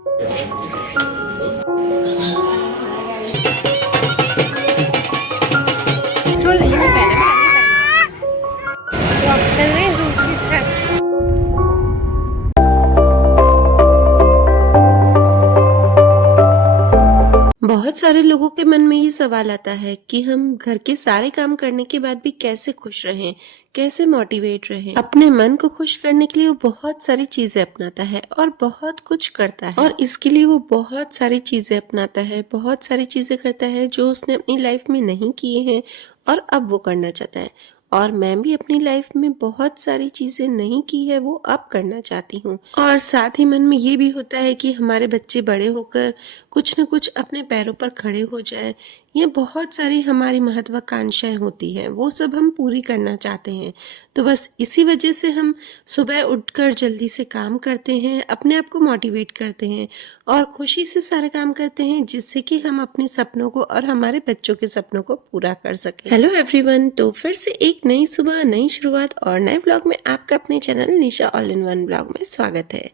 छोड़ दे, ये नहीं पहना, मैं नहीं पहना। वॉक कर रहे हैं धूप की छत। बहुत सारे लोगों के मन में ये सवाल आता है कि हम घर के सारे काम करने के बाद भी कैसे खुश रहें, कैसे मोटिवेट रहें। अपने मन को खुश करने के लिए वो बहुत सारी चीजें अपनाता है और बहुत कुछ करता है, और इसके लिए वो बहुत सारी चीजें अपनाता है, बहुत सारी चीजें करता है जो उसने अपनी लाइफ में नहीं किए हैं और अब वो करना चाहता है। और मैं भी अपनी लाइफ में बहुत सारी चीजें नहीं की है, वो अब करना चाहती हूँ। और साथ ही मन में ये भी होता है कि हमारे बच्चे बड़े होकर कुछ न कुछ अपने पैरों पर खड़े हो जाए। ये बहुत सारी हमारी महत्वाकांक्षाएं होती हैं, वो सब हम पूरी करना चाहते हैं। तो बस इसी वजह से हम सुबह उठकर जल्दी से काम करते हैं, अपने आप को मोटिवेट करते हैं और खुशी से सारे काम करते हैं, जिससे कि हम अपने सपनों को और हमारे बच्चों के सपनों को पूरा कर सकें। हेलो एवरीवन, तो फिर से एक नई सुबह, नई शुरुआत और नए ब्लॉग में आपका अपने channel Nisha all in one blog में स्वागत है।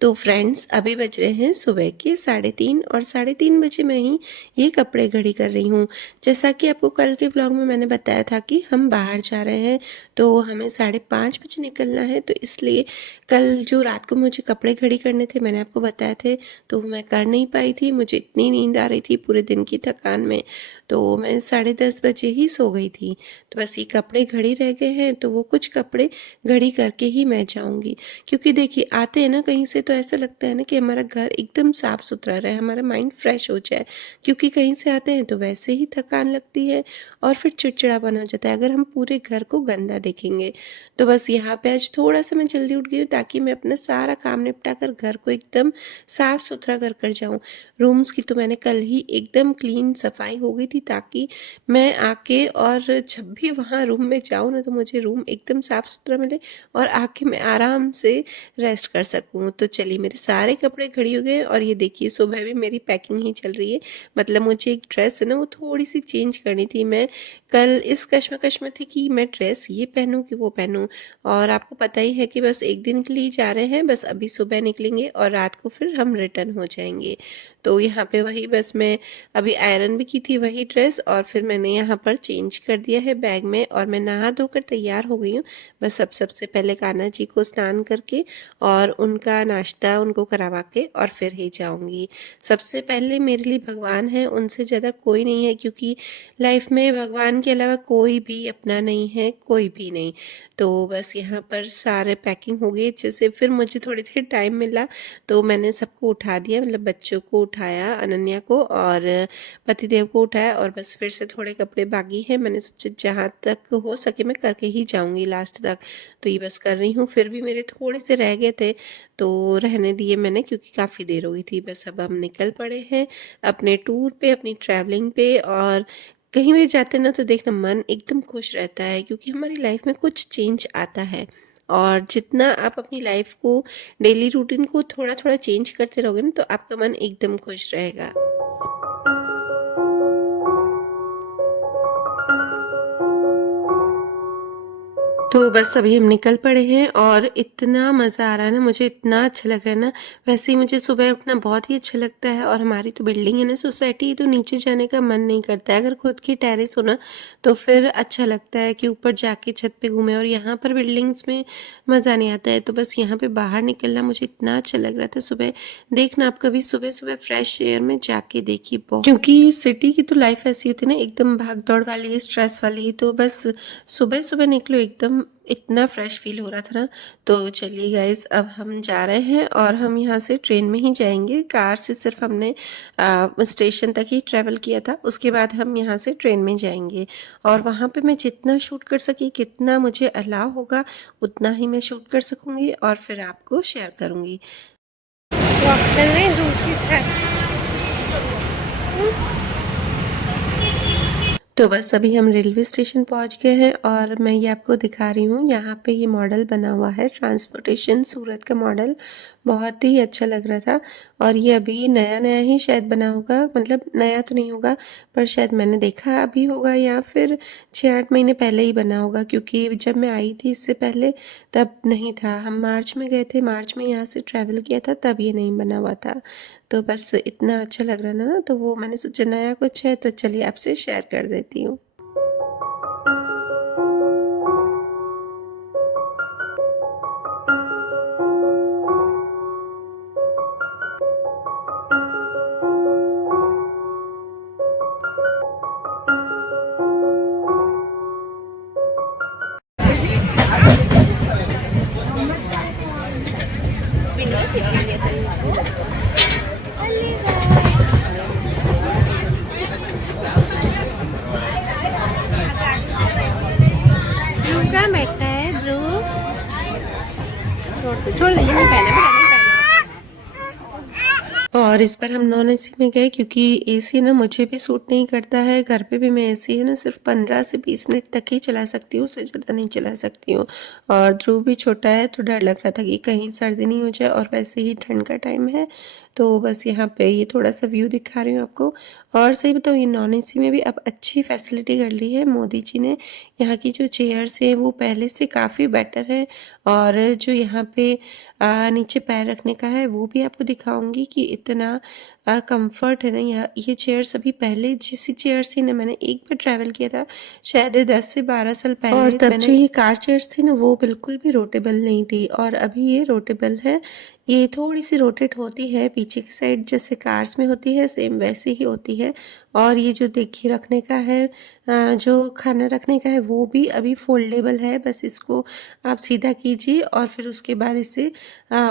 तो फ्रेंड्स, अभी बज रहे हैं सुबह के 3:30 और 3:30 बजे मैं ही ये कपड़े घड़ी कर रही हूँ। जैसा कि आपको कल के ब्लॉग में मैंने बताया था कि हम बाहर जा रहे हैं, तो हमें 5:30 बजे निकलना है, तो इसलिए कल जो रात को मुझे कपड़े घड़ी करने थे, मैंने आपको बताया थे, तो वो मैं कर नहीं पाई थी। मुझे इतनी नींद आ रही थी पूरे दिन की थकान में, तो मैं 10:30 बजे ही सो गई थी। तो बस ये कपड़े घड़ी रह गए हैं, तो वो कुछ कपड़े घड़ी करके ही मैं जाऊंगी। क्योंकि देखिए, आते हैं ना कहीं से, तो ऐसा लगता है ना कि हमारा घर एकदम साफ सुथरा रहे, हमारा माइंड फ्रेश हो जाए। क्योंकि कहीं से आते हैं तो वैसे ही थकान लगती है और फिर चिड़चिड़ापन हो जाता है अगर हम पूरे घर को गंदा देखेंगे। तो बस यहाँ पे आज थोड़ा सा मैं जल्दी उठ गई हूँ, ताकि मैं अपना सारा काम निपटा कर घर को एकदम साफ सुथरा कर जाऊँ। रूम्स की तो मैंने कल ही एकदम क्लीन सफाई हो गई थी, ताकि मैं आके और जब भी वहाँ रूम में जाऊँ ना, तो मुझे रूम एकदम साफ सुथरा मिले और आके मैं आराम से रेस्ट कर सकूँ। तो चलिए, मेरे सारे कपड़े खड़ी हो गए और ये देखिए, सुबह भी मेरी पैकिंग ही चल रही है। मतलब मुझे एक ड्रेस है ना, वो थोड़ी सी चेंज करनी थी। मैं कल इस कश्मकश में थी कि मैं ड्रेस ये पहनूं कि वो पहनूं, और आपको पता ही है कि बस एक दिन के लिए जा रहे हैं, बस अभी सुबह निकलेंगे और रात को फिर हम रिटर्न हो जाएंगे। तो यहाँ पे वही बस मैं अभी आयरन भी की थी वही ड्रेस, और फिर मैंने यहाँ पर चेंज कर दिया है बैग में, और मैं नहा धोकर तैयार हो गई हूँ। बस सबसे पहले कान्हा जी को स्नान करके और उनका नाश्ता उनको करवा के और फिर ही जाऊंगी। सबसे पहले मेरे लिए भगवान है, उनसे ज़्यादा कोई नहीं है, क्योंकि लाइफ में भगवान के अलावा कोई भी अपना नहीं है, कोई भी नहीं। तो बस यहाँ पर सारे पैकिंग हो गई अच्छे से। फिर मुझे थोड़ी देर टाइम मिला, तो मैंने सबको उठा दिया, मतलब बच्चों को उठाया, अनन्या को और पतिदेव को उठाया, और बस फिर से थोड़े कपड़े बाकी हैं। मैंने सोचा जहाँ तक हो सके मैं करके ही जाऊँगी लास्ट तक, तो ये बस कर रही हूँ। फिर भी मेरे थोड़े से रह गए थे, तो रहने दिए मैंने, क्योंकि काफ़ी देर हो गई थी। बस अब हम निकल पड़े हैं अपने टूर पे, अपनी ट्रैवलिंग पे। और कहीं भी जाते हैं ना, तो देखना मन एकदम खुश रहता है, क्योंकि हमारी लाइफ में कुछ चेंज आता है। और जितना आप अपनी लाइफ को, डेली रूटीन को थोड़ा थोड़ा चेंज करते रहोगे ना, तो आपका मन एकदम खुश रहेगा। तो बस अभी हम निकल पड़े हैं और इतना मज़ा आ रहा है ना, मुझे इतना अच्छा लग रहा है ना। वैसे ही मुझे सुबह उठना बहुत ही अच्छा लगता है, और हमारी तो बिल्डिंग है ना, सोसाइटी, तो नीचे जाने का मन नहीं करता है। अगर खुद की टेरेस हो ना, तो फिर अच्छा लगता है कि ऊपर जाके छत पे घूमे, और यहाँ पर बिल्डिंग्स में मज़ा नहीं आता है। तो बस यहाँ पे बाहर निकलना मुझे इतना अच्छा लग रहा था सुबह। देखना आप कभी सुबह सुबह फ्रेश एयर में जाके देखिए, बहुत, क्योंकि सिटी की तो लाइफ ऐसी होती है ना, एकदम भाग दौड़ वाली, स्ट्रेस वाली। तो बस सुबह सुबह निकलो, एकदम इतना फ्रेश फील हो रहा था ना। तो चलिए गाइस, अब हम जा रहे हैं और हम यहाँ से ट्रेन में ही जाएंगे। कार से सिर्फ हमने स्टेशन तक ही ट्रैवल किया था, उसके बाद हम यहाँ से ट्रेन में जाएंगे। और वहाँ पे मैं जितना शूट कर सकी, कितना मुझे अलाउ होगा, उतना ही मैं शूट कर सकूँगी और फिर आपको शेयर करूँगी। वॉक कर रहे हैं धूप की छत। तो बस अभी हम रेलवे स्टेशन पहुंच गए हैं, और मैं ये आपको दिखा रही हूँ। यहाँ पे ये मॉडल बना हुआ है, ट्रांसपोर्टेशन सूरत का मॉडल। बहुत ही अच्छा लग रहा था। और ये अभी नया-नया ही शायद बना होगा, मतलब नया तो नहीं होगा, पर शायद मैंने देखा अभी होगा या फिर 6-8 महीने पहले ही बना होगा, क्योंकि जब मैं आई थी इससे पहले तब नहीं था। हम मार्च में गए थे, मार्च में यहाँ से ट्रैवल किया था, तब ये नहीं बना हुआ था। तो बस इतना अच्छा लग रहा ना, तो वो मैंने सोचा नया कुछ है तो चलिए आपसे शेयर कर देती हूँ। ध्रुव कहाँ बैठा है? ध्रुव छोड़ दे, ये नहीं पहना। और इस बार हम नॉन एसी में गए, क्योंकि एसी ना मुझे भी सूट नहीं करता है। घर पे भी मैं एसी है ना सिर्फ 15 से 20 मिनट तक ही चला सकती हूँ, उससे ज़्यादा नहीं चला सकती हूँ। और ध्रुव भी छोटा है तो डर लग रहा था कि कहीं सर्दी नहीं हो जाए, और वैसे ही ठंड का टाइम है। तो बस यहाँ पे ये थोड़ा सा व्यू दिखा रही हूँ आपको। और सही बताऊँ, ये नॉन एसी में भी अब अच्छी फैसिलिटी कर ली है मोदी जी ने। यहाँ की जो चेयर्स है वो पहले से काफ़ी बेटर है। और जो यहाँ पे नीचे पैर रखने का है वो भी आपको दिखाऊंगी कि इतना कंफर्ट है ना। ये चेयर्स अभी पहले जिस चेयर थी ना, मैंने एक बार ट्रैवल किया था शायद 10 से 12 साल पहले, और तब जो ये कार चेयर्स थी ना वो बिल्कुल भी रोटेबल नहीं थी, और अभी ये रोटेबल है। ये थोड़ी सी रोटेट होती है पीछे की साइड, जैसे कार्स में होती है सेम वैसे ही होती है। और ये जो देखिए रखने का है, जो खाना रखने का है वो भी अभी फोल्डेबल है। बस इसको आप सीधा कीजिए और फिर उसके बाद इसे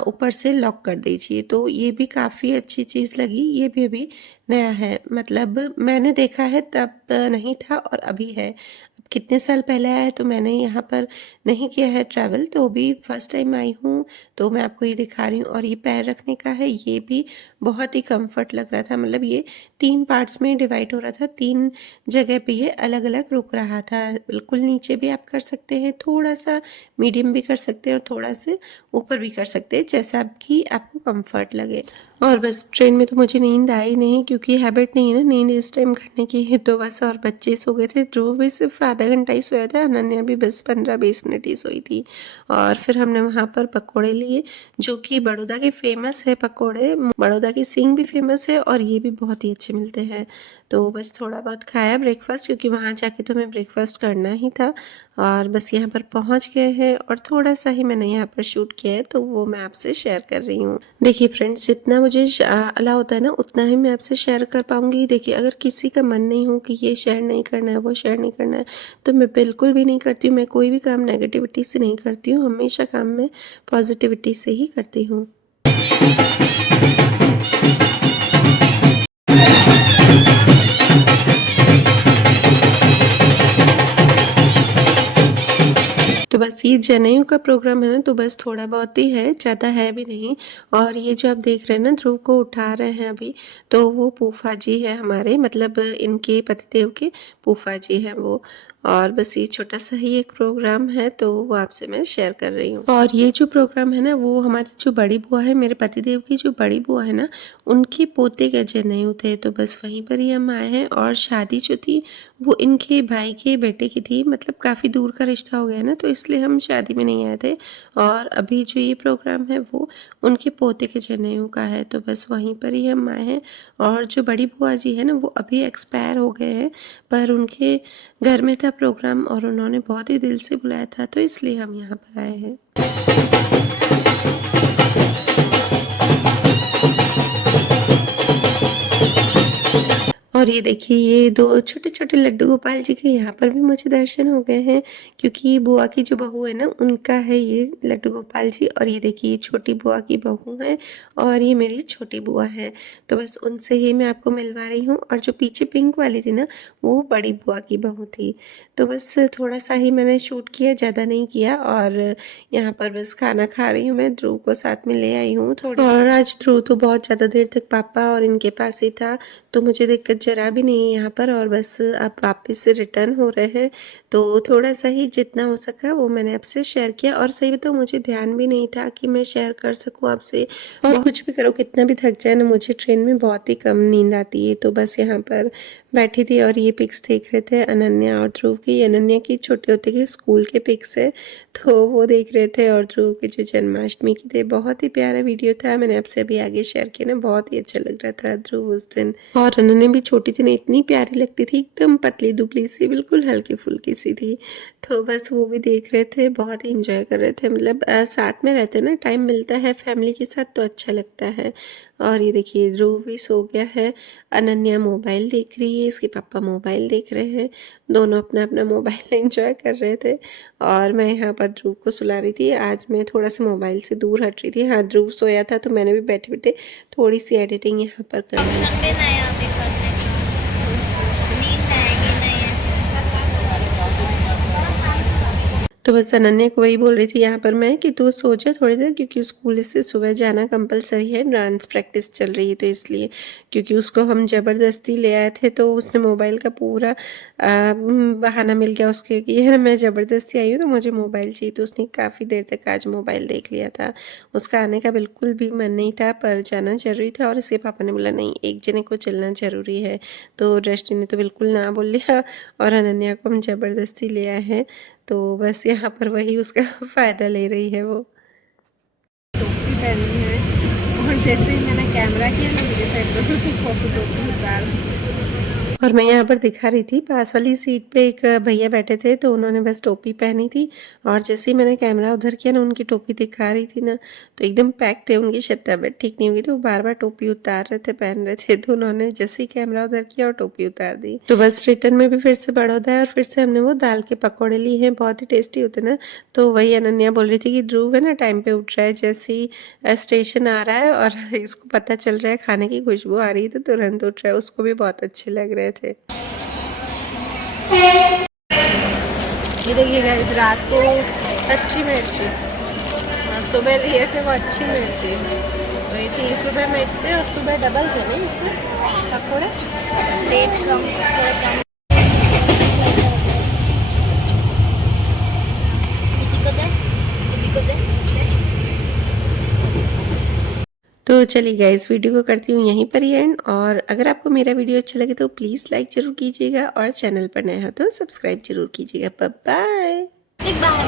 ऊपर से लॉक कर दीजिए। तो ये भी काफ़ी अच्छी चीज़ लगी। ये भी अभी नया है, मतलब मैंने देखा है तब नहीं था और अभी है। अब कितने साल पहले आया है तो मैंने यहाँ पर नहीं किया है ट्रैवल, तो अभी फर्स्ट टाइम आई हूँ, तो मैं आपको ये दिखा रही हूँ। और ये पैर रखने का है, ये भी बहुत ही कंफर्ट लग रहा था। मतलब ये 3 पार्ट्स में डिवाइड हो रहा था, 3 जगह पे ये अलग अलग रुक रहा था। बिल्कुल नीचे भी आप कर सकते हैं, थोड़ा सा मीडियम भी कर सकते हैं, और थोड़ा से ऊपर भी कर सकते हैं, जैसा कि आपको कंफर्ट लगे। और बस ट्रेन में तो मुझे नींद आई नहीं, क्योंकि हैबिट नहीं है ना नींद इस टाइम करने की। तो बस, और बच्चे सो गए थे। ध्रुव भी सिर्फ आधा घंटा ही सोया था, अनन्या भी बस 15-20 मिनट ही सोई थी। और फिर हमने वहाँ पर पकोड़े लिए, जो कि बड़ौदा के फेमस है पकोड़े। बड़ौदा की सींग भी फेमस है और ये भी बहुत ही अच्छे मिलते हैं। तो बस थोड़ा बहुत खाया ब्रेकफास्ट, क्योंकि वहाँ जाके तो हमें ब्रेकफास्ट करना ही था। और बस यहाँ पर पहुँच गए हैं, और थोड़ा सा ही मैंने यहाँ पर शूट किया है, तो वो मैं आपसे शेयर कर रही हूँ। देखिए फ्रेंड्स, जितना मुझे अलाउ होता है ना उतना ही मैं आपसे शेयर कर पाऊँगी। देखिए, अगर किसी का मन नहीं हो कि ये शेयर नहीं करना है, वो शेयर नहीं करना है, तो मैं बिल्कुल भी नहीं करती हूँ। मैं कोई भी काम नेगेटिविटी से नहीं करती हूँ, हमेशा काम में पॉजिटिविटी से ही करती हूँ। तो बस ये जनेऊ का प्रोग्राम है ना, तो बस थोड़ा बहुत ही है, ज़्यादा है भी नहीं। और ये जो आप देख रहे हैं ना, ध्रुव को उठा रहे हैं अभी, तो वो फूफा जी है हमारे, मतलब इनके पतिदेव के फूफा जी हैं वो। और बस ये छोटा सा ही एक प्रोग्राम है, तो वो आपसे मैं शेयर कर रही हूँ। और ये जो प्रोग्राम है ना, वो हमारी जो बड़ी बुआ है, मेरे पतिदेव की जो बड़ी बुआ है ना, उनके पोते के जनेऊ थे, तो बस वहीं पर ही हम आए हैं। और शादी जो थी वो इनके भाई के बेटे की थी, मतलब काफ़ी दूर का रिश्ता हो गया ना, तो इसलिए हम शादी में नहीं आए थे। और अभी जो ये प्रोग्राम है वो उनके पोते के जनेऊ का है, तो बस वहीं पर ही हम आए हैं। और जो बड़ी बुआ जी है ना, वो अभी एक्सपायर हो गए हैं, पर उनके घर में था प्रोग्राम और उन्होंने बहुत ही दिल से बुलाया था, तो इसलिए हम यहाँ पर आए हैं। और ये देखिए, ये 2 छोटे-छोटे लड्डू गोपाल जी के यहाँ पर भी मुझे दर्शन हो गए हैं, क्योंकि बुआ की जो बहू है ना, उनका है ये लड्डू गोपाल जी। और ये देखिए, ये छोटी बुआ की बहू है, और ये मेरी छोटी बुआ है। तो बस उनसे ही मैं आपको मिलवा रही हूँ। और जो पीछे पिंक वाली थी ना, वो बड़ी बुआ की बहू थी। तो बस थोड़ा सा ही मैंने शूट किया, ज़्यादा नहीं किया। और यहाँ पर बस खाना खा रही हूँ मैं, ध्रुव को साथ में ले आई हूँ थोड़ी। और आज ध्रुव तो बहुत ज़्यादा देर तक पापा और इनके पास ही था, तो मुझे देखकर जरा भी नहीं है यहाँ पर, और बस अब वापस से रिटर्न हो रहे हैं। तो थोड़ा सा ही जितना हो सका वो मैंने आपसे शेयर किया, और सही बताऊँ मुझे ध्यान भी नहीं था कि मैं शेयर कर सकूँ आपसे। और कुछ भी करो, कितना भी थक जाए ना, मुझे ट्रेन में बहुत ही कम नींद आती है। तो बस यहाँ पर बैठी थी और ये पिक्स देख रहे थे अनन्या और ध्रुव की। अनन्या की छोटे होते के स्कूल के पिक्स है, तो वो देख रहे थे, और ध्रुव के जो जन्माष्टमी की थे। बहुत ही प्यारा वीडियो था, मैंने आपसे अभी आगे शेयर किया ना, बहुत ही अच्छा लग रहा था ध्रुव उस दिन। और अनन्या भी छोटी थी ना, इतनी प्यारी लगती थी, एकदम पतली दुबली सी, बिल्कुल हल्की फुल्की सी थी। तो बस वो भी देख रहे थे, बहुत ही इंजॉय कर रहे थे। मतलब साथ में रहते ना, टाइम मिलता है फैमिली के साथ तो अच्छा लगता है। और ये देखिए ध्रुव भी सो गया है, अनन्या मोबाइल देख रही है, इसके पापा मोबाइल देख रहे हैं, दोनों अपना अपना मोबाइल एंजॉय कर रहे थे। और मैं यहाँ पर ध्रुव को सुला रही थी। आज मैं थोड़ा सा मोबाइल से दूर हट रही थी। हाँ, ध्रुव सोया था तो मैंने भी बैठे बैठे थोड़ी सी एडिटिंग यहाँ पर कर ली। ऑप्शन भी नहीं अभी करने का, नींद आएगी नहीं ऐसे। तो बस अनन्या को वही बोल रही थी यहाँ पर मैं कि तू सो जा थोड़ी देर, क्योंकि स्कूल से सुबह जाना कंपलसरी है, डांस प्रैक्टिस चल रही है तो इसलिए। क्योंकि उसको हम ज़बरदस्ती ले आए थे, तो उसने मोबाइल का पूरा बहाना मिल गया उसके कि है ना, मैं ज़बरदस्ती आई हूँ तो मुझे मोबाइल चाहिए। तो उसने काफ़ी देर तक आज मोबाइल देख लिया था। उसका आने का बिल्कुल भी मन नहीं था, पर जाना ज़रूरी था, और इसके पापा ने बोला नहीं, एक जने को चलना ज़रूरी है। तो दृष्टि ने तो बिल्कुल ना बोल लिया, और अनन्या को हम ज़बरदस्ती ले आए हैं। तो बस यहाँ पर वही उसका फ़ायदा ले रही है वो। टोपी पहनी है, और जैसे ही मैंने कैमरा किया ना, मेरे साइड पर टोपी उतार दी। और मैं यहाँ पर दिखा रही थी, पास वाली सीट पे एक भैया बैठे थे, तो उन्होंने बस टोपी पहनी थी, और जैसे ही मैंने कैमरा उधर किया ना, उनकी टोपी दिखा रही थी ना, तो एकदम पैक थे, उनकी शायद तबीयत ठीक नहीं होगी, तो वो बार बार टोपी उतार रहे थे, पहन रहे थे। तो उन्होंने जैसे ही कैमरा उधर किया और टोपी उतार दी। तो बस रिटर्न में भी फिर से बड़ौदा है, और फिर से हमने वो दाल के पकौड़े लिए हैं, बहुत ही टेस्टी होते ना। तो वही अनन्या बोल रही थी कि ध्रुव है ना टाइम पे उठ रहा है, जैसे ही स्टेशन आ रहा है और इसको पता चल रहा है खाने की खुशबू आ रही है, तो तुरंत उठ रहा है। उसको भी बहुत अच्छे लग रहे थे। ये देखिए गाइस, रात को अच्छी मिर्ची, सुबह लिए थे वो अच्छी मिर्ची, तो ये थी सुबह में इतने, और सुबह डबल थे नहीं इससे पकौड़े। रेट कम, थोड़ा कम। दीदी को दे, दीदी को दे। तो चलिए गाइस, वीडियो को करती हूँ यहीं पर ही एंड। और अगर आपको मेरा वीडियो अच्छा लगे तो प्लीज़ लाइक ज़रूर कीजिएगा, और चैनल पर नया हो तो सब्सक्राइब ज़रूर कीजिएगा। Bye bye. एक बार